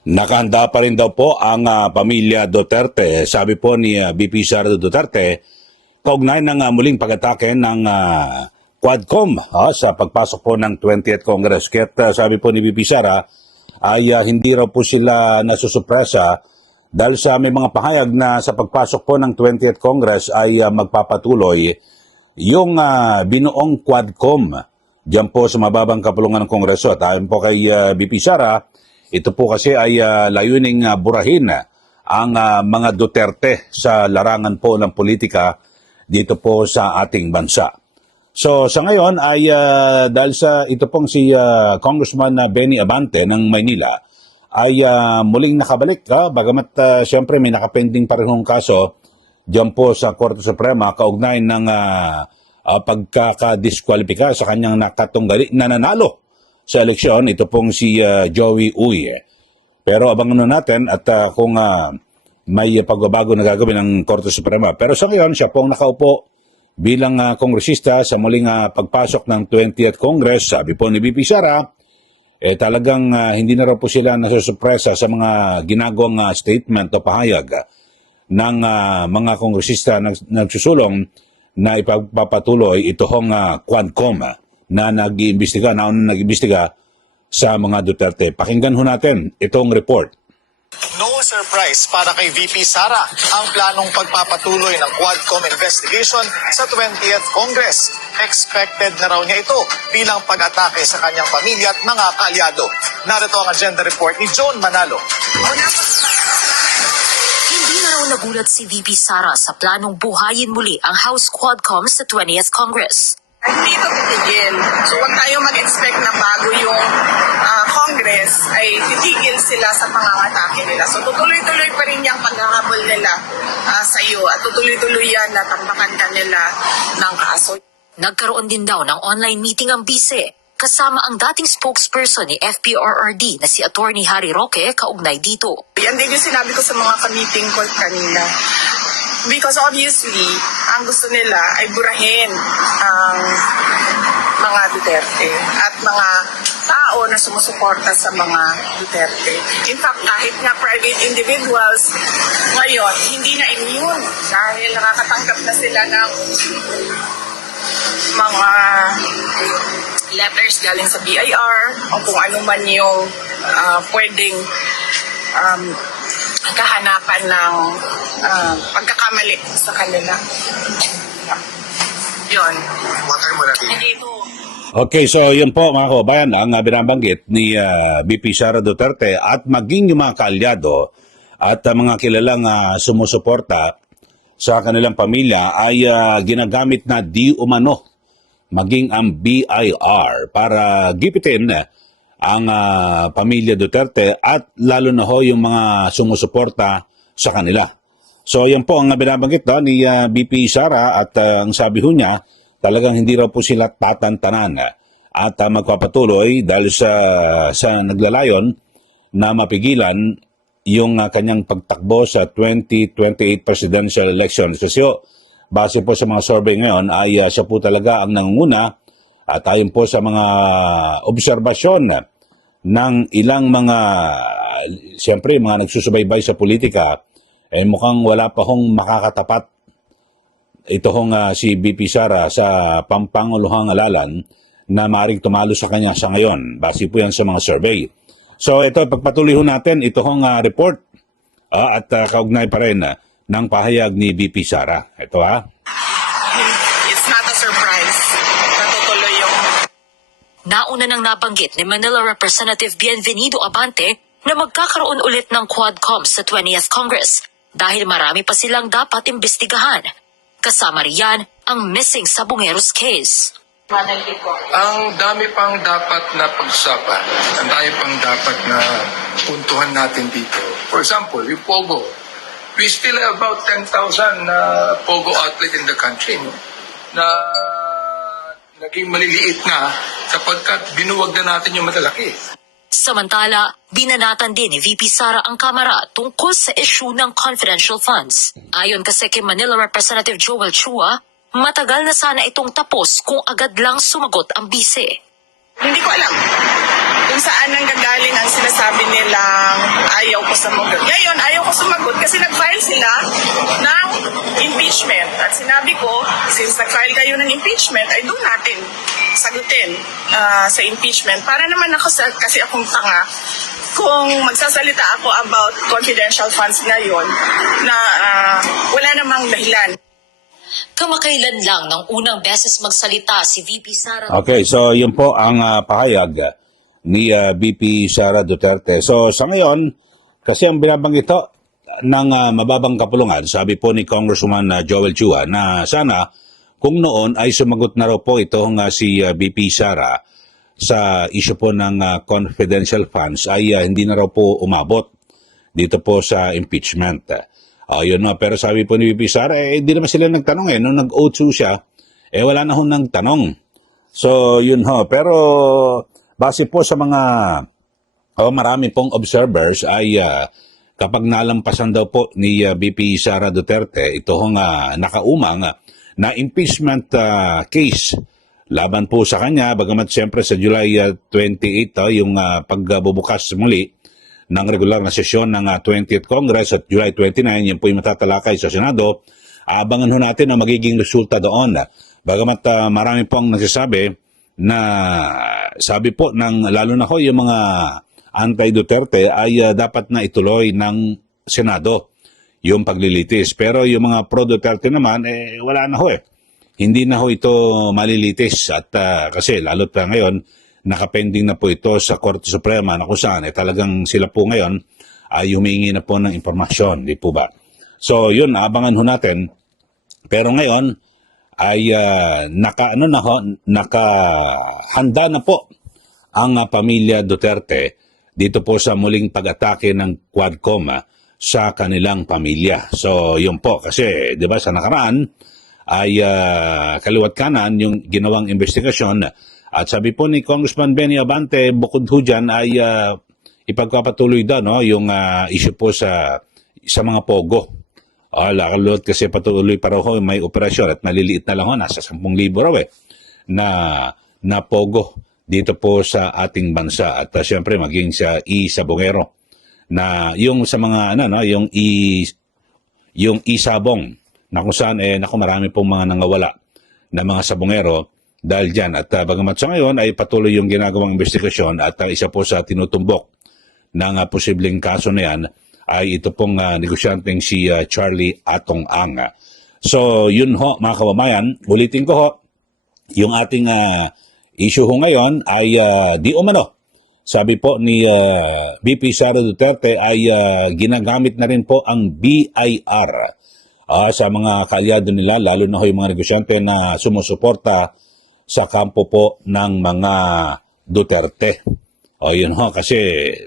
Nakahanda pa rin daw po ang pamilya Duterte, sabi po ni VP Sara Duterte, kaugnay ng muling pag-atake ng Quadcom sa pagpasok po ng 20th Congress. Kaya't sabi po ni VP Sara ay hindi raw po sila nasusupresa dahil sa may mga pahayag na sa pagpasok po ng 20th Congress ay magpapatuloy yung binuong Quadcom diyan po sa mababang kapulungan ng Kongreso. At ayon po kay VP Sara, ito po kasi ay layuning burahin ang mga Duterte sa larangan po ng politika dito po sa ating bansa. So sa ngayon ay dahil sa ito pong si Congressman Benny Abante ng Maynila ay muling nakabalik, bagamat siyempre may nakapending parehong kaso diyan po sa Korte Suprema kaugnay ng pagkakadiskwalipika sa kanyang nakatunggali na nanalo sa eleksyon, ito pong si Joey Uy. Pero abangan natin at kung may pagbabago na gagawin ng Korte Suprema. Pero sa ngayon, siya pong nakaupo bilang kongresista sa muling pagpasok ng 20th Congress. Sabi po ni VP Sara, talagang hindi na raw po sila nasusupresa sa mga ginagawang statement o pahayag ng mga kongresista na nagsusulong na ipagpapatuloy itong Quadcom na nag-iimbestiga sa mga Duterte. Pakinggan ho natin itong report. No surprise para kay VP Sara ang planong pagpapatuloy ng Quadcom investigation sa 20th Congress. Expected na raw niya ito bilang pag-atake sa kanyang pamilya at mga kaalyado. Narito ang agenda report ni John Manalo. Hindi na raw nagulat si VP Sara sa planong buhayin muli ang House Quadcom sa 20th Congress. Hindi ito titigil. So huwag tayo mag-expect na bago yung Congress ay titigil sila sa pangangatake nila. So tutuloy-tuloy pa rin yung paghahabol nila sa iyo at tutuloy-tuloy yan na tambakan ka nila ng kaso. Nagkaroon din daw ng online meeting ang bise, kasama ang dating spokesperson ni FPRRD na si Attorney Harry Roque kaugnay dito. Yan din yung sinabi ko sa mga ka-meeting ko kanina. Because obviously, ang gusto nila ay burahin ang mga Duterte at mga tao na sumusuporta sa mga Duterte. In fact, kahit nga private individuals, ngayon, hindi na immune dahil nakakatanggap na sila ng mga letters galing sa BIR o kung ano man yung pwedeng kahanapan ng pagkakamali sa kanila. Yun. Hindi ito. Okay, so yun po mga kababayan ang binabanggit ni VP Sara Duterte at maging yung mga kaalyado at mga kilalang sumusuporta sa kanilang pamilya ay ginagamit na di umano maging ang BIR para gipitin ang pamilya Duterte at lalo na ho yung mga sumusuporta sa kanila. So yan po ang binabanggit ni VP Sara at ang sabi ho niya, talagang hindi raw po sila tatantanan at magpapatuloy dahil sa naglalayon na mapigilan yung kanyang pagtakbo sa 2028 presidential election. Kasi base po sa mga survey ngayon ay siya po talaga ang nangunguna at ayon po sa mga obserbasyon ng ilang mga, siyempre mga nagsusubaybay sa politika, mukhang wala pa hong makakatapat ito hong si VP Sara sa pampanguluhang alalan na maaaring tumalo sa kanya sa ngayon. Base po yan sa mga survey. So ito, pagpatuloy ho natin ito hong report at kaugnay pa rin ng pahayag ni VP Sara. Ito It's not a surprise na tutuloy yung... Nauna nang nabanggit ni Manila Representative Bienvenido Abante na magkakaroon ulit ng Quadcom sa 20th Congress dahil marami pa silang dapat imbestigahan. Kasama riyan ang missing Sabongeros case. Ang dami pang dapat na pag-usapan. Ang dami pang dapat na puntuhan natin dito. For example, yung Pogo. We still have about 10,000 Pogo outlet in the country, no? Na naging maliliit na sapagkat binuwag na natin yung malalaki. Samantala, binanatan din ni VP Sara ang Kamara tungkol sa issue ng confidential funds. Ayon kasi kay Manila Representative Joel Chua, matagal na sana itong tapos kung agad lang sumagot ang bise. Hindi ko alam kung saan nanggagaling ang sinasabi nilang ako sumagot. Ngayon, ayaw ko sumagot kasi nag-file sila ng impeachment. At sinabi ko, since nag-file kayo ng impeachment, ay doon natin sagutin sa impeachment. Para naman ako, kasi akong tanga, kung magsasalita ako about confidential funds ngayon na wala namang dahilan. Kamakailan lang nang unang beses magsalita si VP Sara Okay, so yun po ang pahayag ni VP Sara Duterte. So sa ngayon, kasi ang binabanggit ito ng mababang kapulungan, sabi po ni Congresswoman Joel Chua na sana kung noon ay sumagot na raw po itong si VP Sara sa issue po ng confidential funds ay hindi na raw po umabot dito po sa impeachment. Yun na, pero sabi po ni VP Sara, hindi naman sila nagtanong nung nag-O2 siya, wala na ho nang tanong. So, yun ho. Pero, base po sa mga, marami pong observers ay kapag nalampasan daw po ni VP Sara Duterte, ito hong nakaumang na impeachment case laban po sa kanya, bagamat siyempre sa July 28, yung pagbubukas muli ng regular na sesyon ng 20th Congress at July 29, yan po yung matatalakay sa Senado. Abangan ho natin ang magiging resulta doon. Bagamat marami pong nagsasabi na sabi po ng lalo na ho yung mga anti-Duterte ay dapat na ituloy ng Senado yung paglilitis. Pero yung mga pro-Duterte naman, wala na ho Hindi na ho ito malilitis at kasi lalo't pa ngayon, nakapending na po ito sa Korte Suprema na kung saan talagang sila po ngayon ay humingi na po ng impormasyon, di po ba? So yun, abangan ho natin. Pero ngayon ay nakahanda na po ang pamilya Duterte dito po sa muling pag-atake ng Quadcom sa kanilang pamilya. So yun po, kasi di ba sa nakaraan ay kaliwat kanan yung ginawang investigasyon. At sabi po ni Congressman Benny Abante, bukod ho dyan ay ipagpapatuloy daw yung issue po sa mga pogo. Lakalot kasi patuloy pa raw may operasyon at maliliit na lang nasa 10,000 raw na pogo dito po sa ating bansa. At syempre maging sa Sabongero na yung sa mga yung Sabong na kung saan marami pong mga nangawala na mga Sabongero dahil dyan. At bagamat sa ngayon ay patuloy yung ginagawang investigasyon at isa po sa tinutumbok ng posibleng kaso na yan ay ito pong negosyanteng si Charlie Atong Ang. So yun ho mga kababayan, ulitin ko ho, yung ating issue ho ngayon ay di umano. Sabi po ni VP Sara Duterte ay ginagamit na rin po ang BIR sa mga kaalyado nila, lalo na ho yung mga negosyante na sumusuporta sa kampo po ng mga Duterte. Yun ho, kasi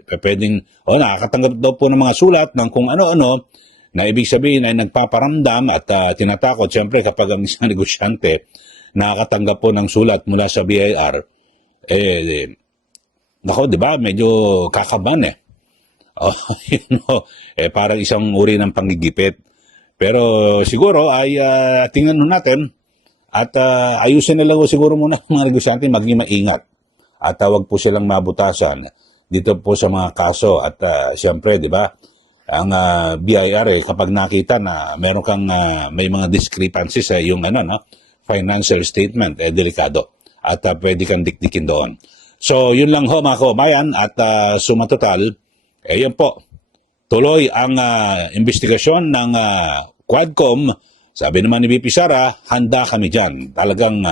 pwedeng, nakakatanggap daw po ng mga sulat ng kung ano-ano na ibig sabihin ay nagpaparamdam at tinatakot. Siyempre kapag ang isang negosyante nakakatanggap po ng sulat mula sa BIR, nako, di ba, medyo kakaban yun ho, parang isang uri ng panggigipit. Pero siguro ay tingnan natin at ayusin na lang siguro muna mga negosyante maging maingat at wag po silang mabutasan dito po sa mga kaso. At siyempre, di ba, ang BIR kapag nakita na meron kang may mga discrepancies sa yung financial statement, delikado at pwede kang dikdikin doon. So yun lang ho mga kababayan at sumatotal, yan po, tuloy ang investigasyon ng Quadcom. Sabi naman ni VP Sara, handa kami dyan. Talagang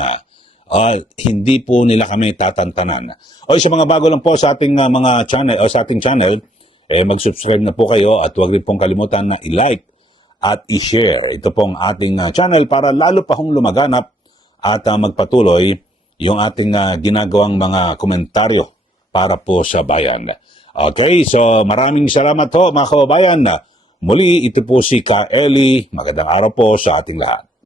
hindi po nila kami tatantanan. Sa mga bago lang po sa ating mga channel o sa ating channel, mag-subscribe na po kayo at huwag rin pong kalimutan na i-like at i-share. Ito pong ating channel para lalo pa hong lumaganap at magpatuloy yung ating ginagawang mga komentaryo para po sa bayan. Okay, so maraming salamat po mga kababayan. Muli, ito po si Ka Eli. Magandang araw po sa ating lahat.